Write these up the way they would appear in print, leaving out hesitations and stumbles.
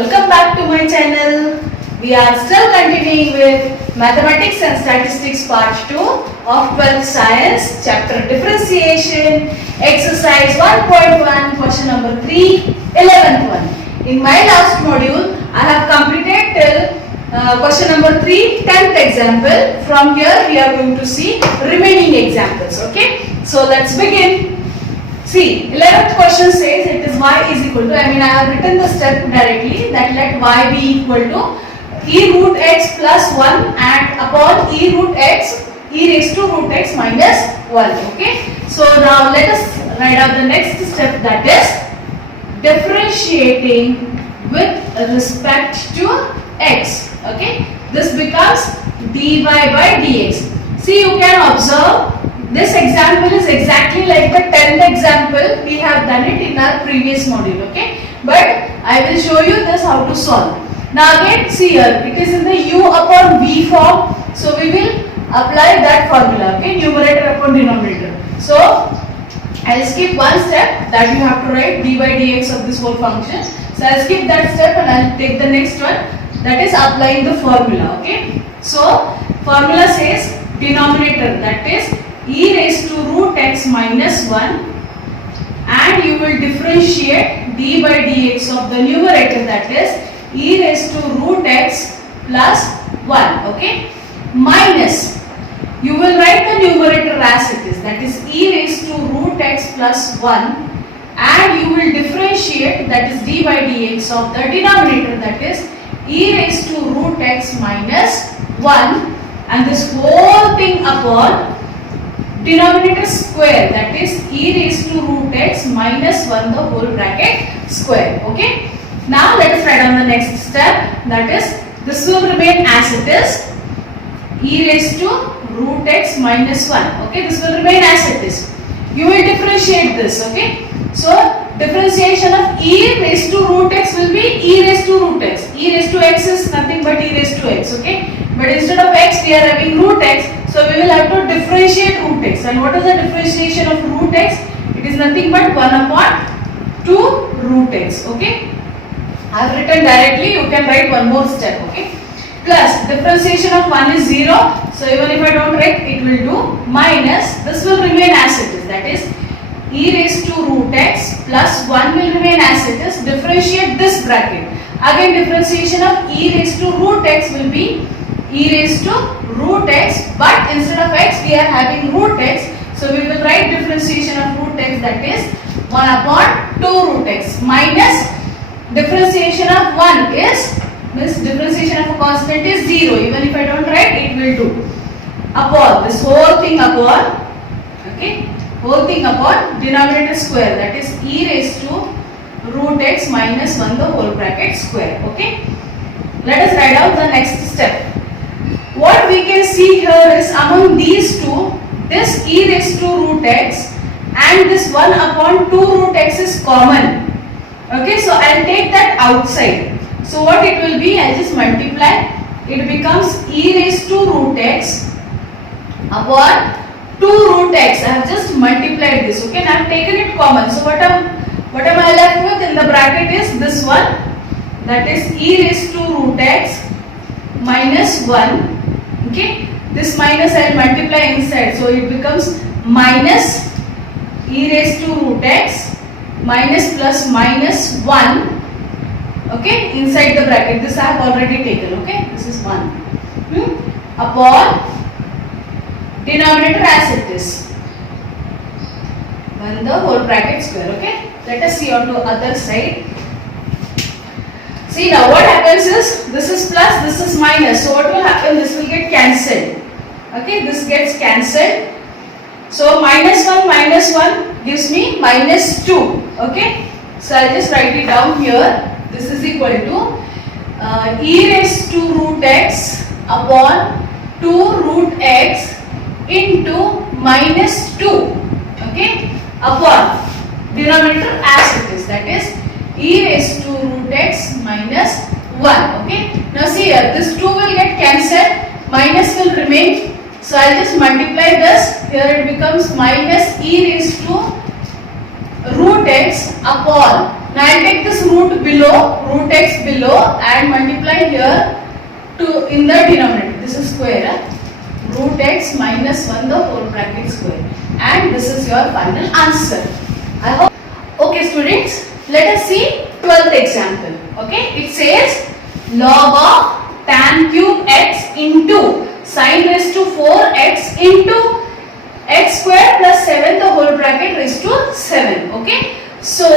Welcome back to my channel. We are still continuing with Mathematics and Statistics Part 2 of 12th Science, Chapter Differentiation, Exercise 1.1, Question number 3, 11th one. In my last module, I have completed till question number 3, 10th example. From here, we are going to see remaining examples. Okay, so let's begin. See, 11th question says it is y is equal to, I have written the step directly that let y be equal to e root x plus 1 and upon e root x, e raised to root x minus 1. Okay, so now let us write out the next step, that is differentiating with respect to x. Okay, this becomes dy by dx. See, you can observe this example is exactly like the 10th example. We have done it in our previous module. Okay, but I will show you this how to solve. Now again, see here, it is in the u upon v form. So we will apply that formula. Okay, numerator upon denominator. So I will skip one step that you have to write dy by dx of this whole function. So I will skip that step and I will take the next one, that is applying the formula. Okay, so formula says denominator, that is e raised to root x minus 1, and you will differentiate d by dx of the numerator, that is e raised to root x plus 1. Okay, minus, you will write the numerator as it is, that is e raised to root x plus 1, and you will differentiate, that is d by dx of the denominator, that is e raised to root x minus 1, and this whole thing upon denominator square, that is e raised to root x minus 1 the whole bracket square. Okay, now let us write on the next step, that is this will remain as it is, e raised to root x minus 1. Okay, this will remain as it is. You will differentiate this. Okay, so differentiation of e raised to root x will be e raised to root x. E raised to x is nothing but e raised to x. Okay, but instead of x we are having root x, so we will have to differentiate root x. And what is the differentiation of root x? It is nothing but 1 upon 2 root x. Okay, I have written directly, you can write one more step. Okay, plus differentiation of 1 is 0, so even if I don't write, it will do, minus, this will remain as it is, that is e raised to root x plus 1 will remain as it is. Differentiate this bracket. Again differentiation of e raised to root x will be e raised to root x, but instead of x we are having root x, so we will write differentiation of root x, that is 1 upon 2 root x, minus differentiation of 1 is, means differentiation of a constant is 0, even if I don't write, it will do, upon this whole thing upon, okay, whole thing upon denominator square, that is e raised to root x minus 1 the whole bracket square. Okay, let us write out the next step. What we can see here is among these two, this e raised to root x and this 1 upon 2 root x is common. Okay, so I will take that outside. So what it will be, I will just multiply, it becomes e raised to root x upon 2 root x. I have just multiplied this. Okay, and I have taken it common. So what am I left with in the bracket is this one, that is e raised to root x minus 1. Okay, this minus I will multiply inside, so it becomes minus e raised to root x minus plus minus 1. Okay, inside the bracket, this I have already taken. Okay, this is 1 upon denominator as it is, 1 the whole bracket square. Okay, let us see on the other side. See, now what happens is, this is plus, this is minus, so what will happen, this will get cancelled. Okay, this gets cancelled, so minus 1 gives me minus 2. Okay, so I will just write it down here. This is equal to e raised to root x upon 2 root x into minus 2. Okay, upon denominator as it is, that is e raised to root x minus 1. Okay, now see here, this 2 will get cancelled, minus will remain, so I will just multiply this. Here it becomes minus e raised to root x upon Now I take this root below, root x below, and multiply here to in the denominator. This is square. Root x minus 1 the whole bracket square. And this is your final answer. I hope. Okay students, let us see 12th example. Okay, it says log of tan cube x into sin raised to 4x into x square plus 7 the whole bracket raised to 7. Okay, so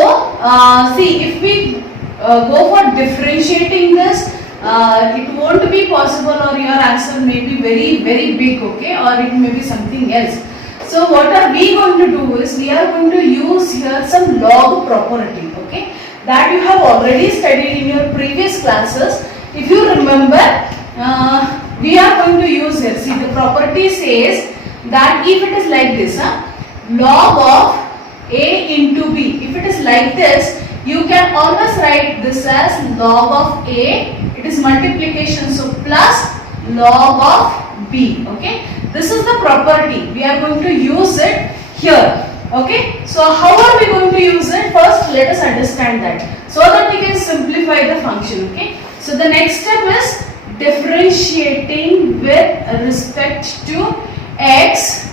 see, if we go for differentiating this, it won't be possible, or your answer may be very big, okay, or it may be something else. So what are we going to do is, we are going to use here some log property, okay, that you have already studied in your previous classes. If you remember, we are going to use here, see, the property says that if it is like this, log of a into b, if it is like this, you can always write this as log of a, it is multiplication, so plus log of b, okay. This is the property, we are going to use it here, okay. So how are we going to use it? First let us understand that, so that we can simplify the function, okay. So the next step is differentiating with respect to x.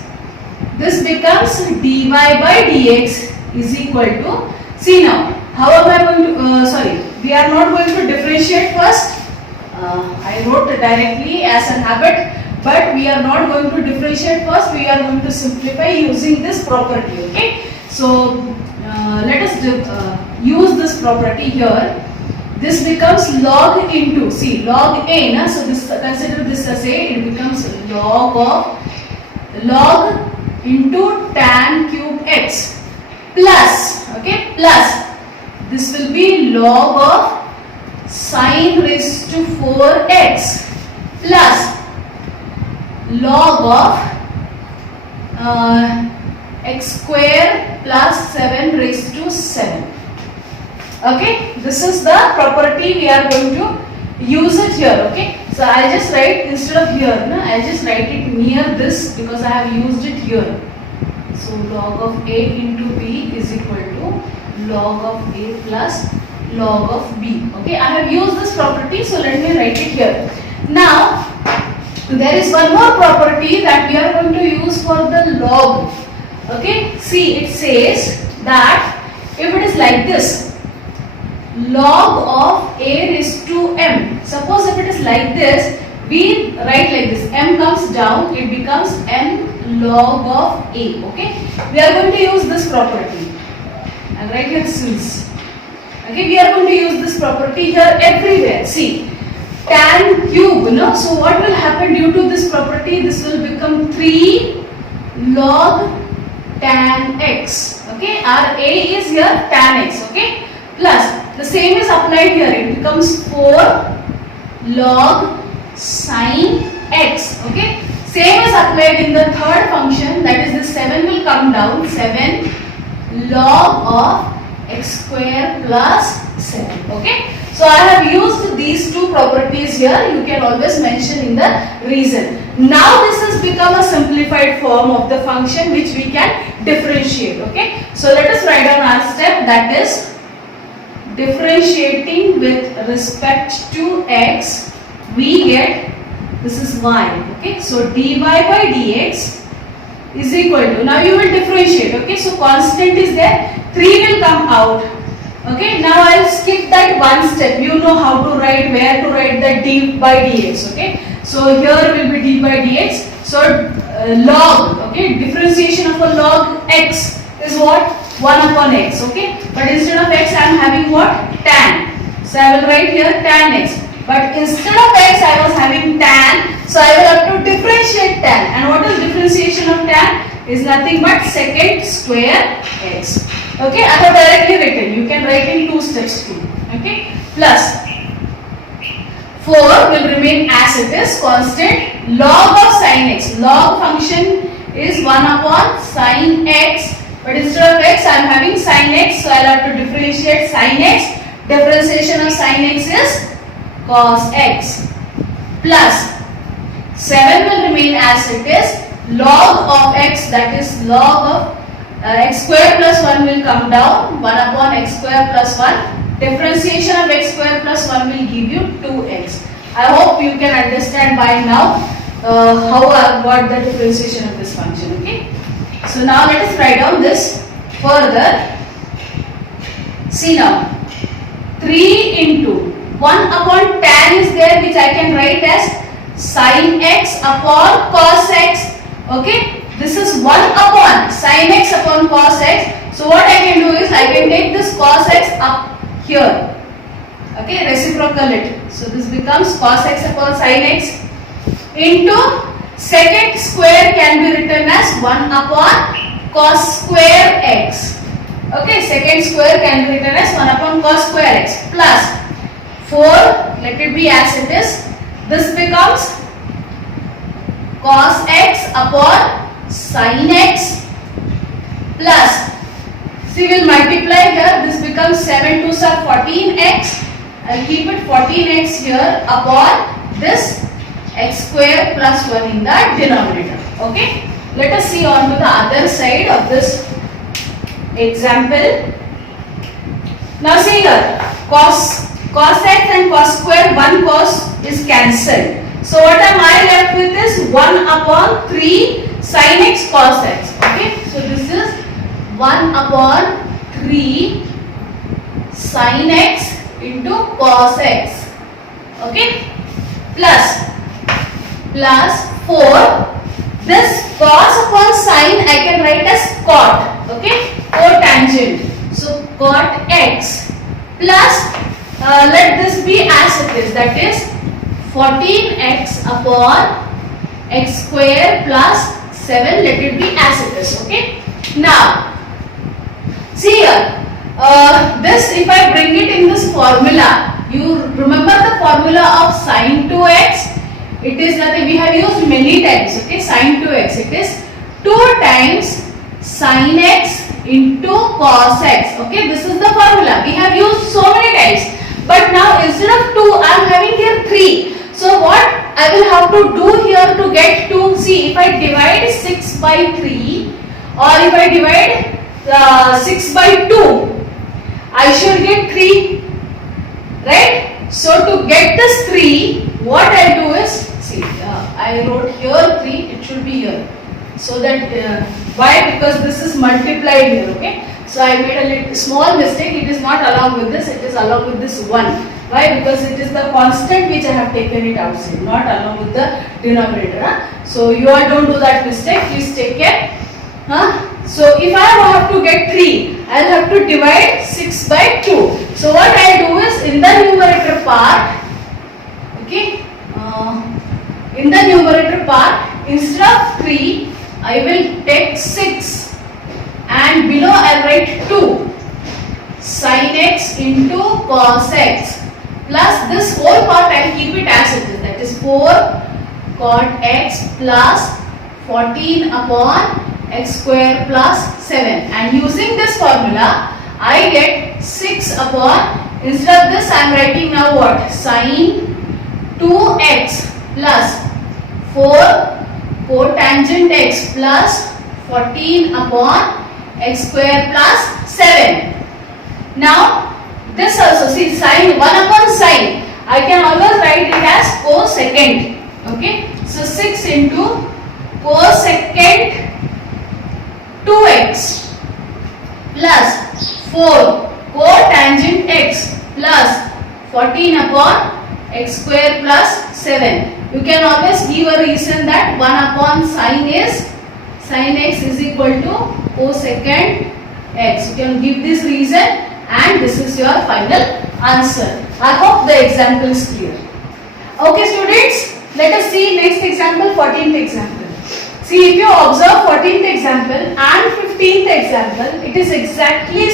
This becomes dy by dx is equal to, see now, how am I going to, we are not going to differentiate first. I wrote directly as a habit, but we are not going to differentiate first, we are going to simplify using this property, okay. So let us use this property here. This becomes log into, see, log a, na? So this, consider this as a, it becomes log into tan cube x plus, okay, plus this will be log of sin raised to 4x plus log of x square plus 7 raised to 7. Okay, this is the property we are going to use it here, okay. So I'll just write, instead of here, no, I'll just write it near this because I have used it here. So log of a into b is equal to log of a plus log of b, okay. I have used this property, so let me write it here. Now there is one more property that we are going to use for the log, okay. See, it says that if it is like this, log of a raised to m, suppose if it is like this, we write like this, m comes down, it becomes m log of a, okay. We are going to use this property, and write here since, okay, we are going to use this property here everywhere. See, tan cube, no, so what will happen due to this property? This will become 3 log tan x, okay. Our a is here tan x, okay, plus the same is applied here, it becomes 4 log sin x, okay. Same is applied in the third function, that is this 7 will come down, 7 log of x square plus 7, okay. So I have used these two properties here, you can always mention in the reason. Now this has become a simplified form of the function which we can differentiate, okay. So let us write down our step, that is differentiating with respect to x, we get, this is y, okay. So dy by dx is equal to, now you will differentiate, okay. So constant is there, 3 will come out, okay. Now I will skip that one step, you know how to write, where to write the d by dx, okay. So here will be d by dx, so log, okay, differentiation of a log x is what? 1 upon x, okay. But instead of x I am having what? Tan. So I will write here tan x. But instead of x I was having tan. So I will have to differentiate tan. And what is differentiation of tan? Is nothing but secant square x. Okay, I have directly written. You can write in 2 steps too. Okay. Plus 4 will remain as it is, constant. Log of sin x. Log function is 1 upon sin x. But instead of x, I am having sin x, so I will have to differentiate sin x. Differentiation of sin x is cos x. Plus 7 will remain as it is. Log of x, that is log of x square plus 1 will come down, 1 upon x square plus 1. Differentiation of x square plus 1 will give you 2x. I hope you can understand by now how I got the differentiation of this function. Okay. So now let us write down this further. See now, 3 into 1 upon tan is there, which I can write as sin x upon cos x. Okay, this is 1 upon sin x upon cos x. So what I can do is I can take this cos x up here. Okay, reciprocal it. So this becomes cos x upon sin x into second square can be written as 1 upon cos square x. Okay, second square can be written as 1 upon cos square x plus 4, let it be as it is. This becomes cos x upon sin x plus, see, we will multiply here, this becomes 7 2s are 14x. I will keep it 14x here upon this x square plus 1 in the denominator. Okay, let us see on to the other side of this example. Now see here, cos x and cos square, 1 cos is cancelled. So what am I left with is 1 upon 3 sin x cos x. Okay, so this is 1 upon 3 sin x into cos x. Okay, plus 4. This cos upon sin I can write as cot. Okay, cotangent. So cot x plus let this be as it is, that is 14x upon x square plus 7, let it be as it is. Okay, now see here, this if I bring it in this formula, you remember the formula of sin 2x, it is nothing, we have used many times. Okay, sin 2x, it is 2 times sin x into cos x. Okay, this is the formula we have used so many times, but now instead of 2 I am having here 3. So what I will have to do here to get 2, see, if I divide 6 by 3 or if I divide 6 by 2, I should get 3, right? So to get this 3, what I do is, see, I wrote here 3, it should be here. So that, why? Because this is multiplied here, okay? So I made a little small mistake, it is not along with this, it is along with this 1. Why? Because it is the constant which I have taken it outside, not along with the denominator. So you all don't do that mistake, please take care. So if I have to get 3, I will have to divide 6 by 2. So what I do is, in the numerator part, okay, in the numerator part, instead of 3, I will take 6 and below I write 2 sin x into cos x plus this whole part I will keep it as it is, that is 4 cot x plus 14 upon x square plus 7, and using this formula I get 6 upon, instead of this I am writing now what, sin 2x plus 4 cotangent x plus 14 upon x square plus 7. Now this also, see, sin 1 upon sin, I can always write it as cosecant. Okay, so 6 into cosecant 2x plus 4 cotangent x plus 14 upon x square plus 7. You can always give a reason that 1 upon sin x is equal to cosecant x. You can give this reason and this is your final answer. I hope the example is clear. Okay students, let us see next example, 14th example. See, if you observe 14th example and 15th example, it is exactly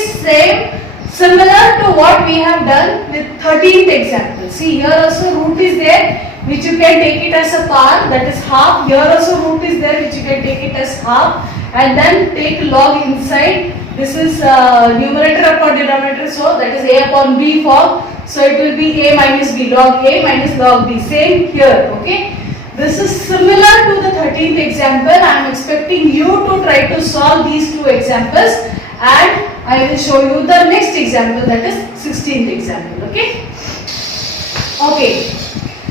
similar to what we have done with 13th example. See, here also root is there, which you can take it as a part, that is half. Here also root is there, which you can take it as half, and then take log inside. This is numerator upon denominator, so that is a upon b form. So it will be a minus b, log a minus log b. Same here, okay. This is similar to the 13th example. I am expecting you to try to solve these two examples, and I will show you the next example, that is 16th example. Okay. Okay.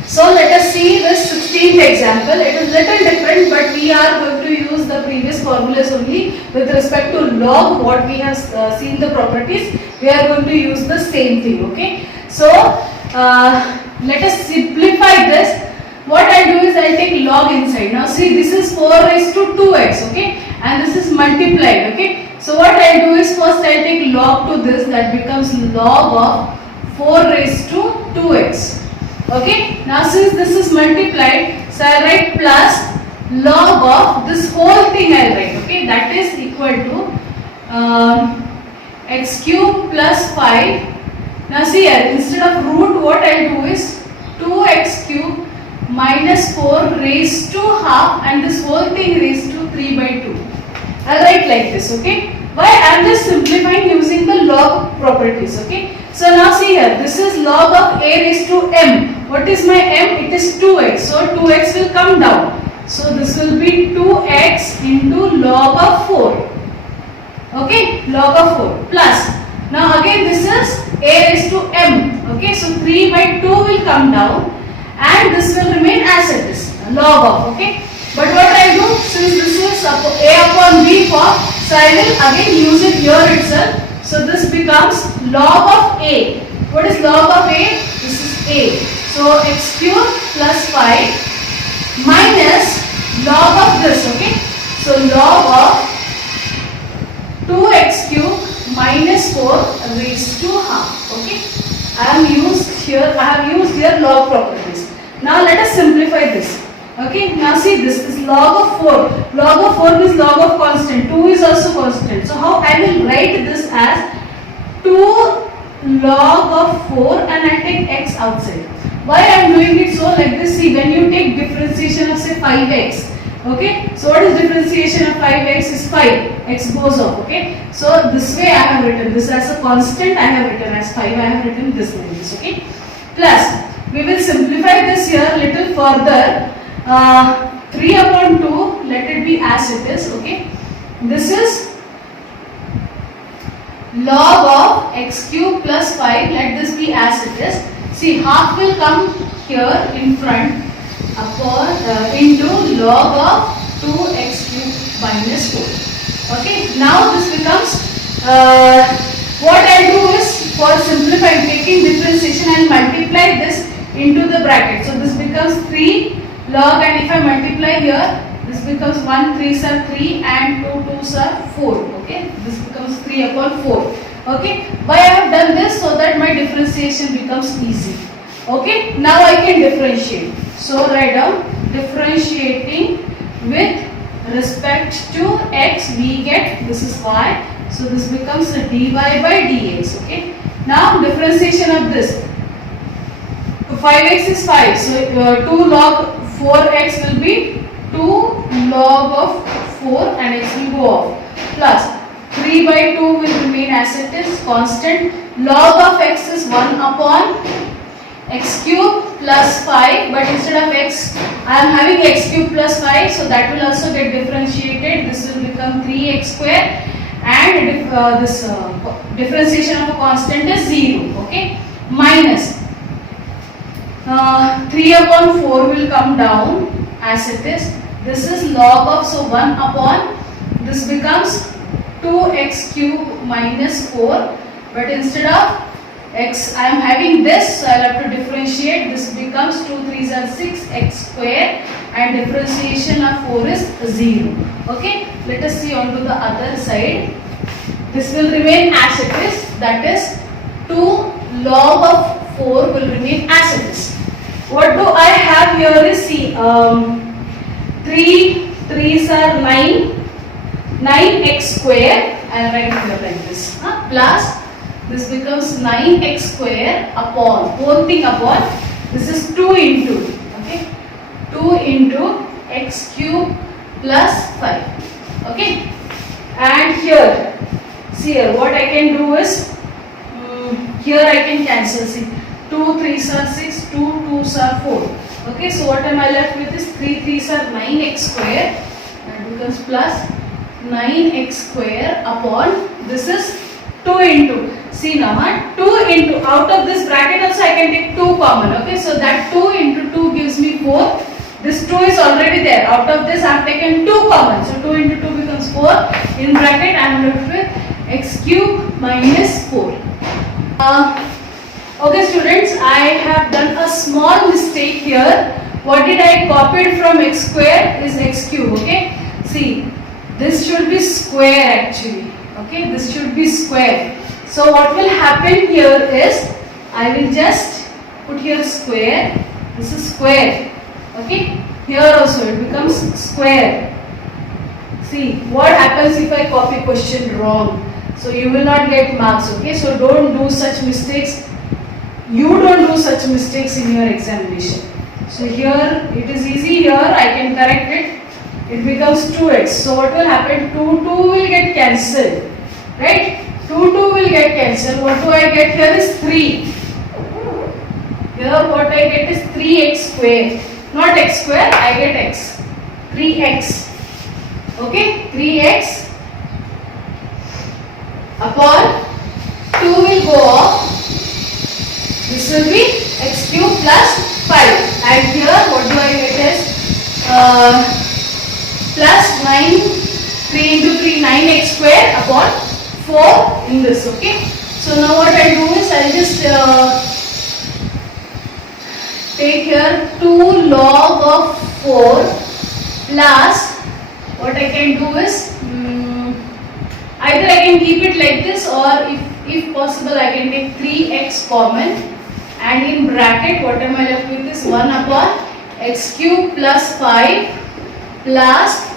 So let us see this 16th example. It is little different, but we are going to use the previous formulas only with respect to log. What we have seen the properties, we are going to use the same thing. Okay. So let us simplify this. What I do is I take log inside. Now see, this is 4 raised to 2x, okay, and this is multiplied, okay. So what I do is first I take log to this, that becomes log of 4 raised to 2x, okay. Now since this is multiplied, so I write plus log of this whole thing I write, okay, that is equal to x cube plus 5. Now see here, instead of root, what I do is 2x cube minus 4 raised to half, and this whole thing raised to 3 by 2. I'll write like this, okay. Why? I am just simplifying using the log properties, okay. So now see here, this is log of a raised to m. What is my m? It is 2x. So 2x will come down. So this will be 2x into log of 4. Okay, log of 4 plus. Now again this is a raised to m. Okay, so 3 by 2 will come down, and this will remain as it is, log of, okay. But what I do, since this is a upon b form, so I will again use it here itself. So this becomes log of a. What is log of a? This is a. So x cube plus 5 minus log of this, okay. So log of 2x cube minus 4 raised to half, okay. I have used here log properties. Now let us simplify this. Okay, now see, this is log of 4. Log of 4 is log of constant. 2 is also constant. So how I will write this as 2 log of 4, and I take x outside. Why I am doing it so like this? See, when you take differentiation of say 5x. Okay, so what is differentiation of 5x is 5. X goes off. Okay, so this way I have written this as a constant. I have written as 5. I have written this values. Okay, plus we will simplify this here little further. 3 upon 2, let it be as it is, okay. This is log of x cube plus 5, let this be as it is. See, half will come here in front upon into log of 2x cube minus 4. Okay, now this becomes, what I do is, for simplifying, taking differentiation and multiply this into the bracket. So this becomes 3 log, and if I multiply here, this becomes 1 3s are 3 and 2 2s are 4. Okay, this becomes 3 upon 4. Okay, why I have done this? So that my differentiation becomes easy. Okay, now I can differentiate. So write down differentiating with respect to x, we get this is y. So this becomes a dy by dx. Okay, now differentiation of this. 5x is 5, so 2 log 4x will be 2 log of 4, and x will go off, plus 3 by 2 will remain as it is, constant. Log of x is 1 upon x cube plus 5, but instead of x, I am having x cube plus 5, so that will also get differentiated. This will become 3x square, and this differentiation of a constant is 0. Okay, minus 3 upon 4 will come down as it is. This is log of, so 1 upon, this becomes 2x cube minus 4, but instead of x, I am having this, so I will have to differentiate. This becomes 2 3s are 6 x square, and differentiation of 4 is 0. Okay, let us see on to the other side. This will remain as it is, that is 2 log of 4 will remain as it is. What do I have here is, see, 3 3s are 9, 9x square, I will write here like this, plus this becomes 9x square upon, whole thing upon, this is 2 into, okay, 2 into x cube plus 5, okay. And here, see here, what I can do is, here I can cancel, see, 2 3s are 6, 2 2s are 4. Okay, so what am I left with is 3 3s are 9x square, and becomes plus 9x square upon, this is 2 into, see now, 2 into, out of this bracket also I can take 2 common. Okay, so that 2 into 2 gives me 4. This 2 is already there. Out of this I have taken 2 common. So 2 into 2 becomes 4. In bracket I am left with x cube minus 4. Okay students, I have done a small mistake here. What did I copied from x square is x cube. Okay, see, this should be square actually. Okay, this should be square. So what will happen here is, I will just put here square. This is square. Okay, here also it becomes square. See what happens if I copy question wrong. So you will not get marks. Okay, so don't do such mistakes. You don't do such mistakes in your examination. So here it is easy. Here I can correct it. It becomes 2x. So what will happen? 2 2 will get cancelled. Right? 2 2 will get cancelled. What do I get here is 3. Here what I get is 3x square. Not x square, I get x. 3x. Okay? 3x upon 2 will go off. This will be x cube plus 5. And here what do I get is plus 9, 3 into 3, 9x square upon 4 in this. Okay. So now what I do is I just take here 2 log of 4 plus, what I can do is either I can keep it like this, or if possible I can take 3x common, and in bracket what am I left with is 1 upon x cube plus 5 plus,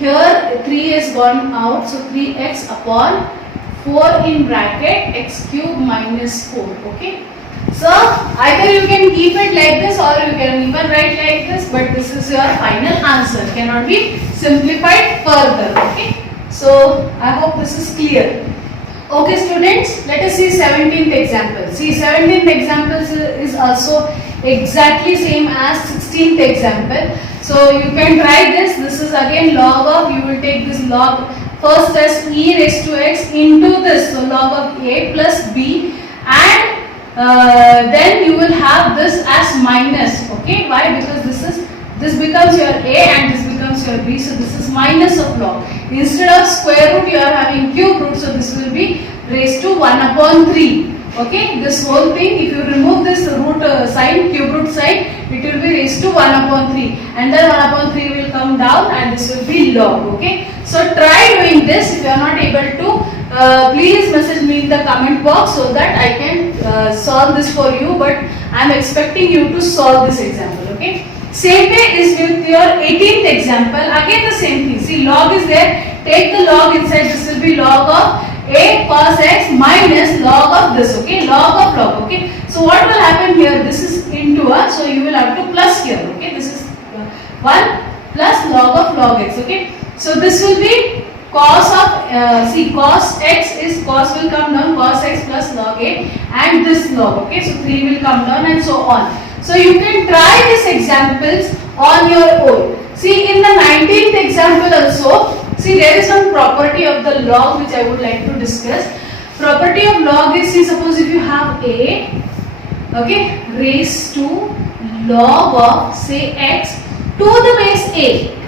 here 3 is gone out, so 3x upon 4 in bracket x cube minus 4. Okay. So either you can keep it like this, or you can even write like this, but this is your final answer, cannot be simplified further. Okay. So I hope this is clear. Okay students, let us see 17th example. See, 17th example is also exactly same as 16th example. So you can try this. This is again log of, you will take this log first as e raised to x into this, so log of a plus b, and then you will have this as minus. Okay, why? Because this becomes your a and this becomes your b, so this is minus of log. Instead of square root you are having cube root, so this will be raised to 1 upon 3. Okay, this whole thing, if you remove this root sign, cube root sign, it will be raised to 1 upon 3, and then 1 upon 3 will come down and this will be log. Okay, so try doing this. If you are not able to, please message me in the comment box so that I can solve this for you, but I am expecting you to solve this example. Okay, same way is with your 18th example. Again the same thing. See, log is there, take the log inside, this will be log of a cos x minus log of this. Okay, log of log. Okay, so what will happen here? This is into a, so you will have to plus here. Okay, this is 1 plus log of log x. Okay, so this will be cos of see, cos x is, cos will come down, cos x plus log a, and this log. Okay, so 3 will come down and so on. So you can try these examples on your own. See, in the 19th example also, see, there is one property of the log which I would like to discuss. Property of log is, see, suppose if you have a, okay, raised to log of, say, x to the base a.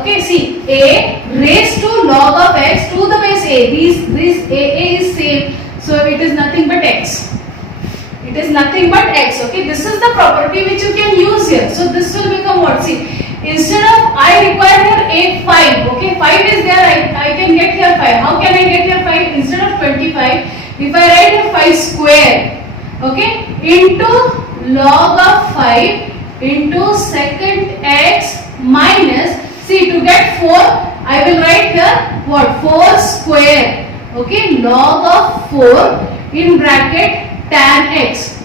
Okay, see, a raised to log of x to the base a. This a is same, so it is nothing but x. It is nothing but x. Okay, this is the property which you can use here. So this will become what? See, instead of I require here a 5. Okay, 5 is there. I can get here 5. How can I get here 5? Instead of 25, if I write here 5 square, okay, into log of 5 into second x minus, see, to get 4, I will write here what? 4 square. Okay, log of 4 in bracket tan x.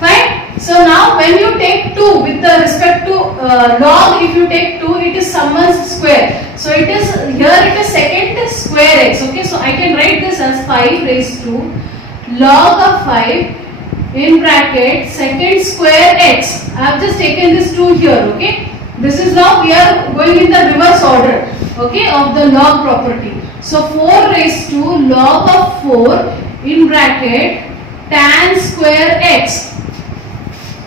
Fine. So now when you take 2 with the respect to log, if you take 2, it is someone's square. So it is, here it is second square x. Okay, so I can write this as 5 raised to log of 5 in bracket second square x. I have just taken this 2 here, okay. This is now we are going in the reverse order, okay, of the log property. So 4 raised to log of 4 in bracket tan square x.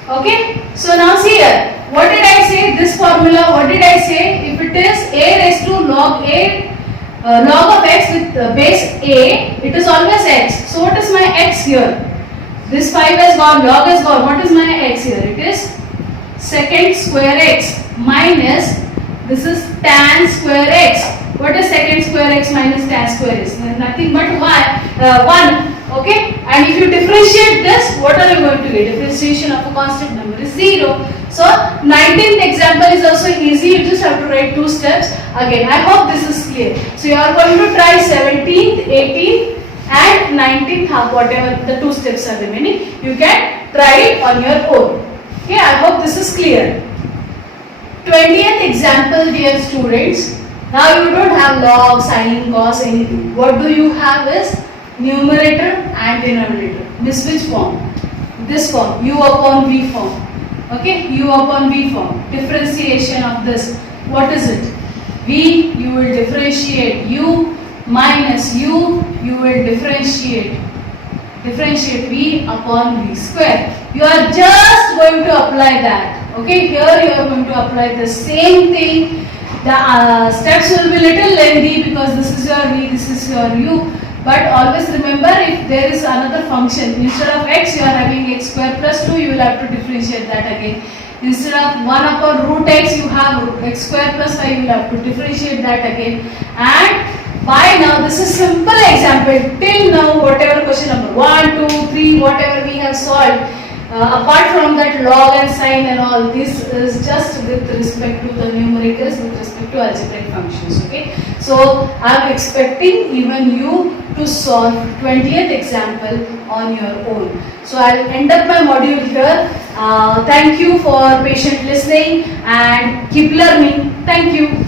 Okay, so now see here, what did I say? This formula, what did I say? If it is a raised to log of x with base a, it is always x. So what is my x here? This 5 has gone, log has gone. What is my x here? It is second square x minus, this is tan square x. What is second square x minus tan square x? Nothing but 1. Okay, and if you differentiate this, what are you going to get? Differentiation of a constant number is 0. So 19th example is also easy. You just have to write 2 steps. Again, I hope this is clear. So you are going to try 17th, 18th and 19th, whatever the 2 steps are remaining. You can try it on your own. Okay, I hope this is clear. 20th example, dear students. Now you don't have log, sin, cos, anything. What do you have is numerator and denominator. This which form? This form, u upon v form. Okay, u upon v form. Differentiation of this. What is it? V, you will differentiate u minus u, you will differentiate v upon v square. You are just going to apply that. Okay, here you are going to apply the same thing. The steps will be little lengthy because this is your v, this is your u. But always remember, if there is another function, instead of x you are having x square plus 2, you will have to differentiate that again. Instead of 1 upon root x, you have x square plus 5, you will have to differentiate that again. And by now, this is simple example. Till now, whatever question number 1, 2, 3, whatever we have solved, apart from that log and sine and all, this is just with respect to the numerators, with respect to algebraic functions. Okay, so I am expecting even you to solve 20th example on your own. So I will end up my module here. Thank you for patient listening and keep learning. Thank you.